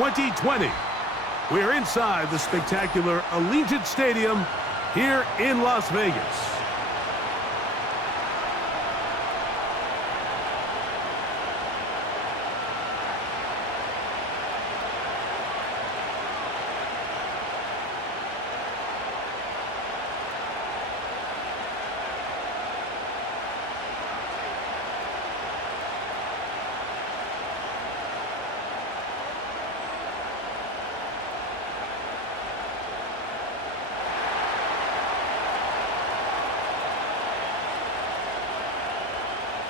2020. We're inside the spectacular Allegiant Stadium here in Las Vegas.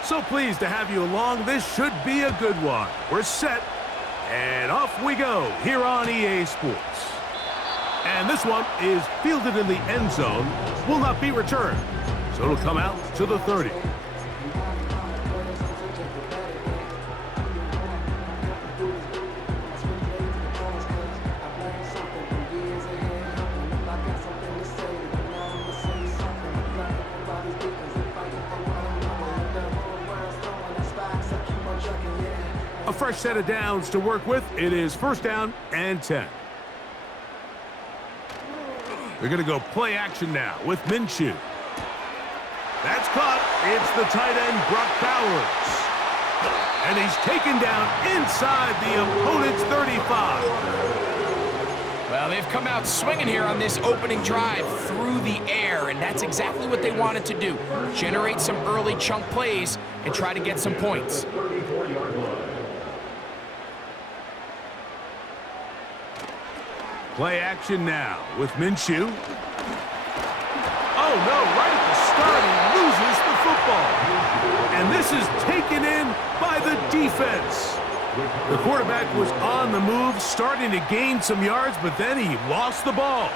So pleased to have you along. This should be a good one. We're set, and off we go here on EA Sports. And this one is fielded in the end zone, will not be returned. So it'll come out to the 30. A fresh set of downs to work with. It is first down and 10. They're going to go play action now with Minshew. That's caught. It's the tight end, Brock Bowers. And he's taken down inside the opponent's 35. Well, they've come out swinging here on this opening drive through the air, and that's exactly what they wanted to do. Generate some early chunk plays and try to get some points. Play action now with Minshew. Oh, no, right at the start, he loses the football. And this is taken in by the defense. The quarterback was on the move, starting to gain some yards, but then he lost the ball.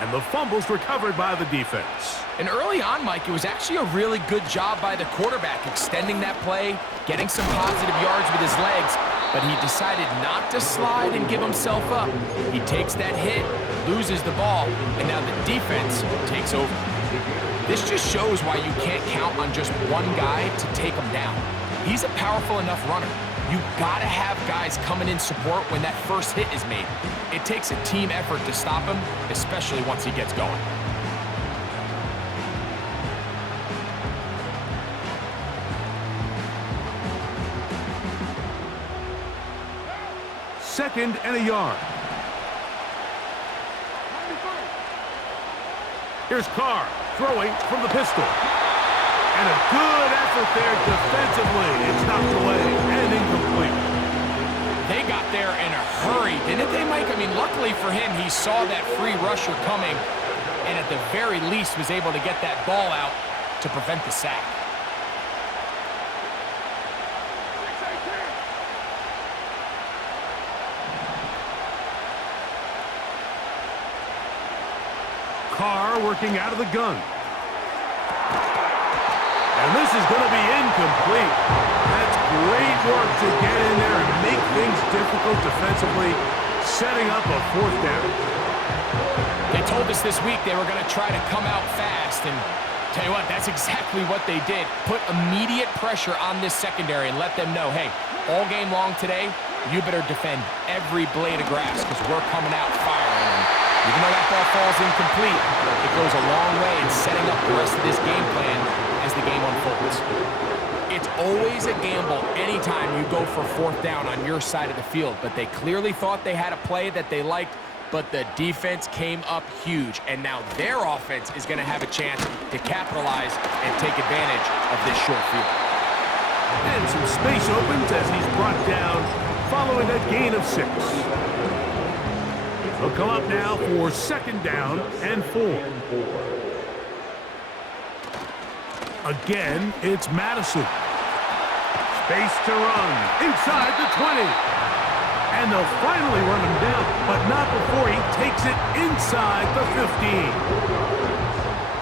And the fumble's recovered by the defense. And early on, Mike, it was actually a really good job by the quarterback, extending that play, getting some positive yards with his legs, but he decided not to slide and give himself up. He takes that hit, loses the ball, and now the defense takes over. This just shows why you can't count on just one guy to take him down. He's a powerful enough runner. You gotta have guys coming in support when that first hit is made. It takes a team effort to stop him, especially once he gets going. Second and a yard. Here's Carr throwing from the pistol. And a good effort there defensively. It's knocked away and incomplete. They got there in a hurry, didn't they, Mike? I mean, luckily for him, he saw that free rusher coming and at the very least was able to get that ball out to prevent the sack. Carr working out of the gun. And this is going to be incomplete. That's great work to get in there and make things difficult defensively, setting up a fourth down. They told us this week they were going to try to come out fast, and tell you what, that's exactly what they did. Put immediate pressure on this secondary and let them know, hey, all game long today, you better defend every blade of grass because we're coming out firing. Even though that ball falls incomplete, it goes a long way in setting up the rest of this game plan as the game unfolds. It's always a gamble anytime you go for fourth down on your side of the field, but they clearly thought they had a play that they liked, but the defense came up huge, and now their offense is going to have a chance to capitalize and take advantage of this short field. And some space opens as he's brought down following a gain of 6. They'll come up now for second down and 4. Again, it's Madison. Space to run inside the 20. And they'll finally run him down, but not before he takes it inside the 15.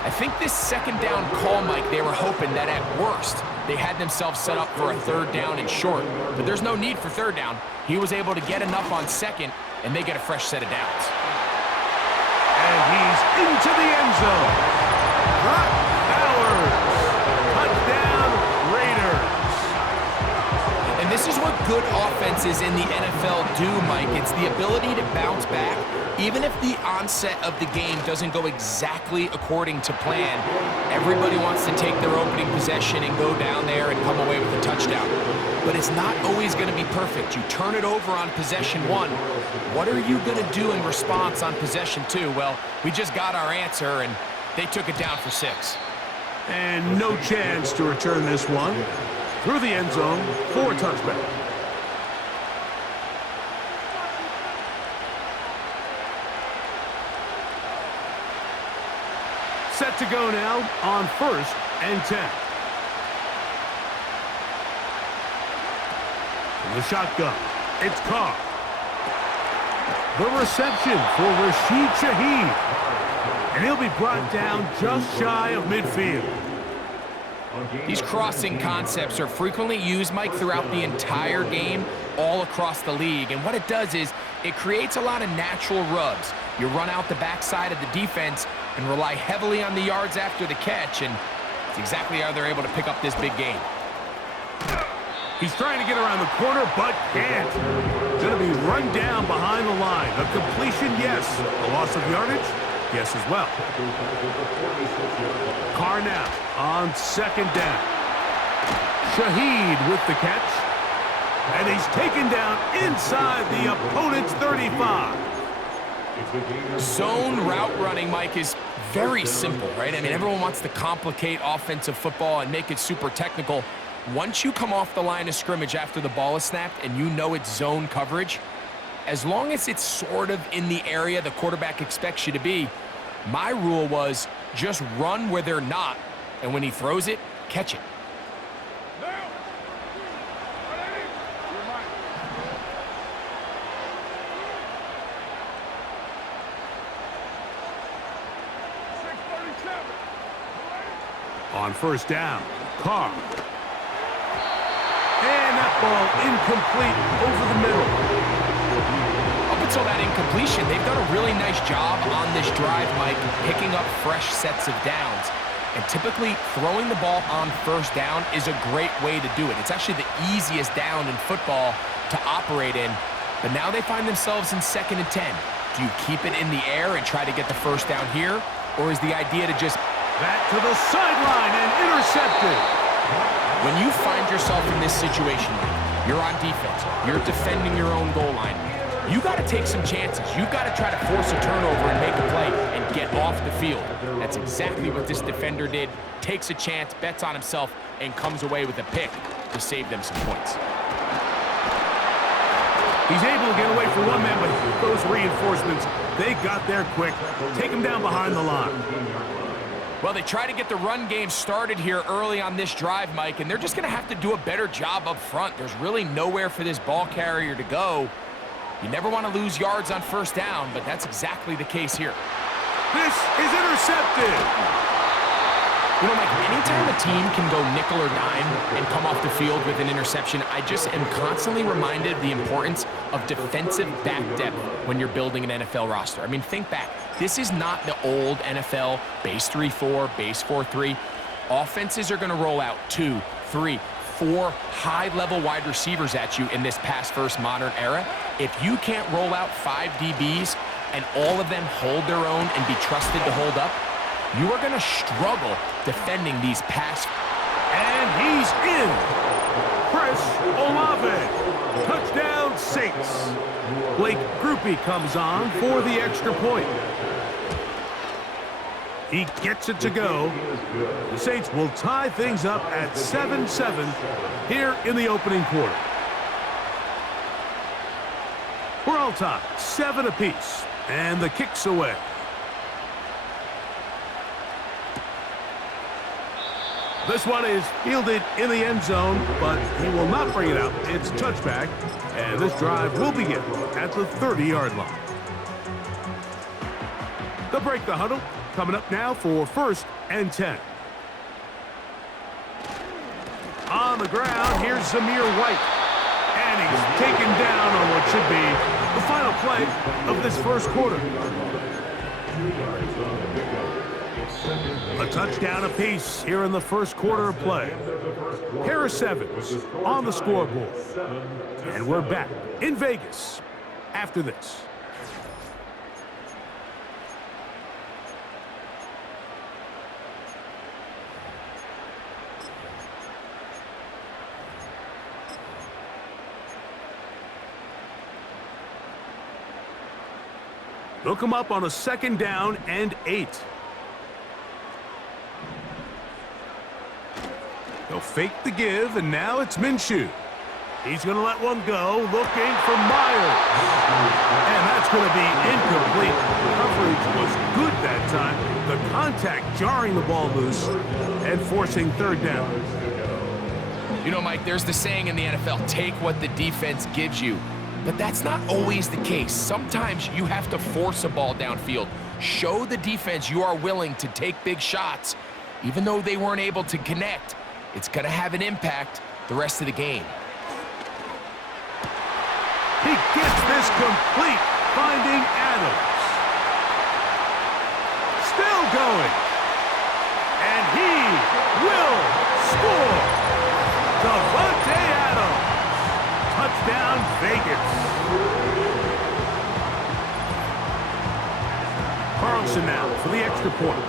I think this second down call, Mike, they were hoping that at worst they had themselves set up for a third down and short. But there's no need for third down. He was able to get enough on second, and they get a fresh set of downs. And he's into the end zone. Brock Bowers. Touchdown, Raiders. And this is what good offenses in the NFL do, Mike. It's the ability to bounce back, even if the onset of the game doesn't go exactly according to plan. Everybody wants to take their opening possession and go down there and come away with a touchdown. But it's not always going to be perfect. You turn it over on possession 1. What are you going to do in response on possession 2? Well, we just got our answer, and they took it down for 6. And no chance to return this one. Through the end zone for a touchback. Set to go now on 1st and 10. From the shotgun, it's Carr. The reception for Rashid Shaheed. And he'll be brought down just shy of midfield. These crossing concepts are frequently used, Mike, throughout the entire game, all across the league. And what it does is it creates a lot of natural rubs. You run out the backside of the defense and rely heavily on the yards after the catch, and it's exactly how they're able to pick up this big game. He's trying to get around the corner, but can't. Going to be run down behind the line. A completion, yes. A loss of yardage, yes as well. Carr now on 2nd down. Shaheed with the catch. And he's taken down inside the opponent's 35. Zone route running, Mike, is very simple, right? I mean, everyone wants to complicate offensive football and make it super technical. Once you come off the line of scrimmage after the ball is snapped and you know it's zone coverage, as long as it's sort of in the area the quarterback expects you to be, my rule was just run where they're not, and when he throws it, catch it. On 1st down, Carr. And that ball incomplete over the middle. Up until that incompletion, they've done a really nice job on this drive, Mike, picking up fresh sets of downs. And typically, throwing the ball on 1st down is a great way to do it. It's actually the easiest down in football to operate in. But now they find themselves in 2nd and 10. Do you keep it in the air and try to get the 1st down here? Or is the idea to just... Back to the sideline and intercepted. When you find yourself in this situation, you're on defense, you're defending your own goal line, you got to take some chances. You've got to try to force a turnover and make a play and get off the field. That's exactly what this defender did. Takes a chance, bets on himself, and comes away with a pick to save them some points. He's able to get away from one man, but those reinforcements, they got there quick. Take him down behind the line. Well, they try to get the run game started here early on this drive, Mike, and they're just going to have to do a better job up front. There's really nowhere for this ball carrier to go. You never want to lose yards on 1st down, but that's exactly the case here. This is intercepted. You know, Mike, anytime a team can go nickel or dime and come off the field with an interception, I just am constantly reminded of the importance of defensive back depth when you're building an NFL roster. I mean, think back. This is not the old NFL base 3-4, base 4-3. Offenses are going to roll out 2, 3, 4 high-level wide receivers at you in this pass-first modern era. If you can't roll out 5 DBs and all of them hold their own and be trusted to hold up, you are going to struggle defending these pass. And he's in. Chris Olave. Touchdown, Saints. Blake Groupie comes on for the extra point. He gets it to go. The Saints will tie things up at 7-7 here in the opening quarter. We're all tied, 7 apiece, and the kick's away. This one is fielded in the end zone, but he will not bring it out. It's a touchback, and this drive will begin at the 30-yard line. They'll break the huddle. Coming up now for 1st and 10. On the ground, here's Zamir White. And he's taken down on what should be the final play of this 1st quarter. A touchdown apiece here in the first quarter of play. Harris Evans on the scoreboard. And we're back in Vegas after this. They'll come up on a 2nd down and 8. They'll fake the give, and now it's Minshew. He's going to let one go, looking for Myers. And that's going to be incomplete. Coverage was good that time. The contact jarring the ball loose and forcing 3rd down. You know, Mike, there's the saying in the NFL, take what the defense gives you. But that's not always the case. Sometimes you have to force a ball downfield. Show the defense you are willing to take big shots. Even though they weren't able to connect, it's going to have an impact the rest of the game. He gets this complete, finding Adams. Still going. And he will score. Davante Adams. Touchdown, Vegas. Carlson now for the extra point.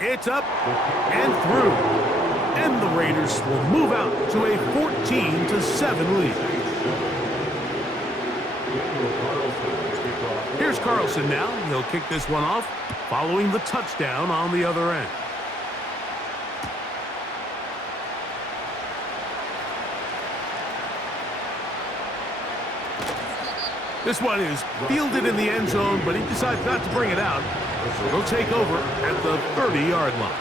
It's up and through. And the Raiders will move out to a 14-7 lead. Here's Carlson now. He'll kick this one off, following the touchdown on the other end. This one is fielded in the end zone, but he decides not to bring it out. So he'll take over at the 30-yard line.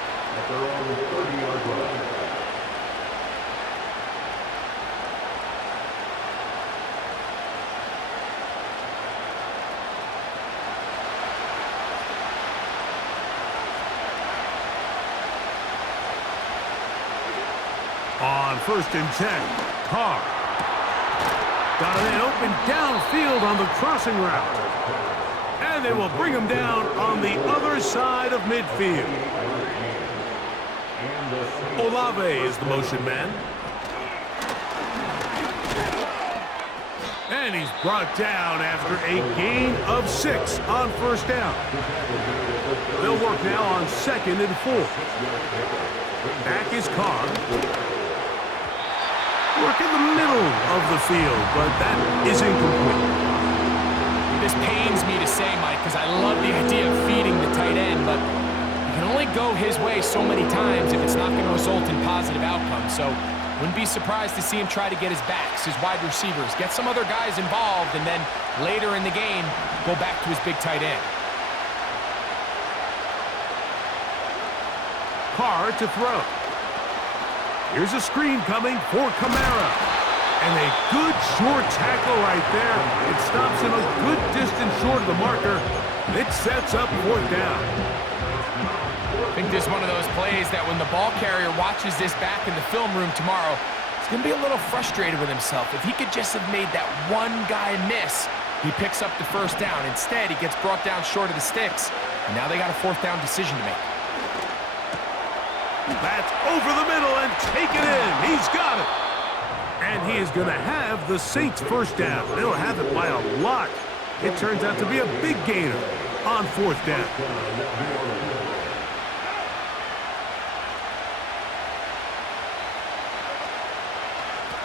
On 1st and 10, Carr. Got a man open downfield on the crossing route. And they will bring him down on the other side of midfield. Olave is the motion man. And he's brought down after a gain of 6 on 1st down. They'll work now on 2nd and 4. Back is Carr. Work in the middle of the field, but that is incomplete. This pains me to say, Mike, because I love the idea of feeding the tight end, but you can only go his way so many times if it's not going to result in positive outcomes. So wouldn't be surprised to see him try to get his backs, his wide receivers, get some other guys involved, and then later in the game, go back to his big tight end. Carr to throw. Here's a screen coming for Kamara. And a good short tackle right there. It stops him a good distance short of the marker. It sets up 4th down. I think this is one of those plays that when the ball carrier watches this back in the film room tomorrow, he's going to be a little frustrated with himself. If he could just have made that one guy miss, he picks up the 1st down. Instead, he gets brought down short of the sticks. And now they got a 4th down decision to make. That's over the middle and taken in. He's got it. And he is going to have the Saints 1st down. They'll have it by a lot. It turns out to be a big gainer on 4th down.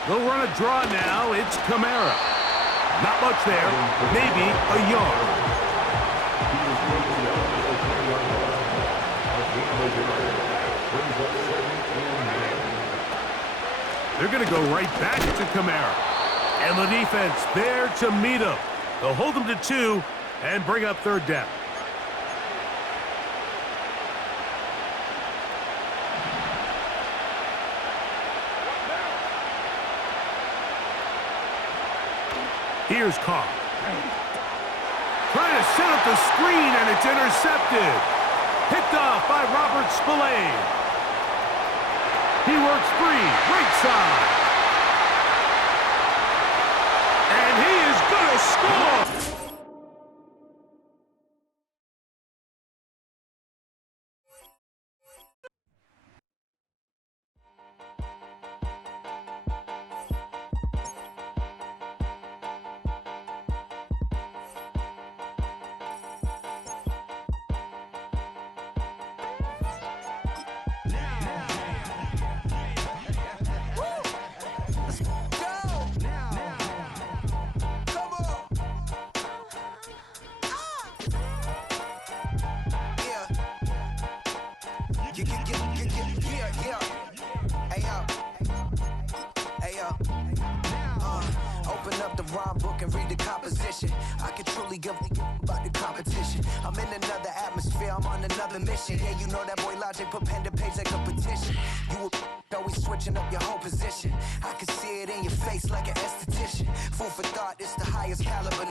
They'll run a draw now. It's Kamara. Not much there. Maybe a yard. They're going to go right back to Kamara. And the defense there to meet him. They'll hold him to 2 and bring up 3rd down. Here's Carr. Trying to set up the screen, and it's intercepted. Picked off by Robert Spillane. He works free, right side. And he is going to score. Yeah. Hey, yo. Hey, yo. Open up the rhyme book and read the composition. I can truly give about the competition. I'm in another atmosphere, I'm on another mission. Yeah, you know that boy Logic put pen to page like a petition. You always switching up your whole position. I can see it in your face like an esthetician. Food for thought, it's the highest caliber.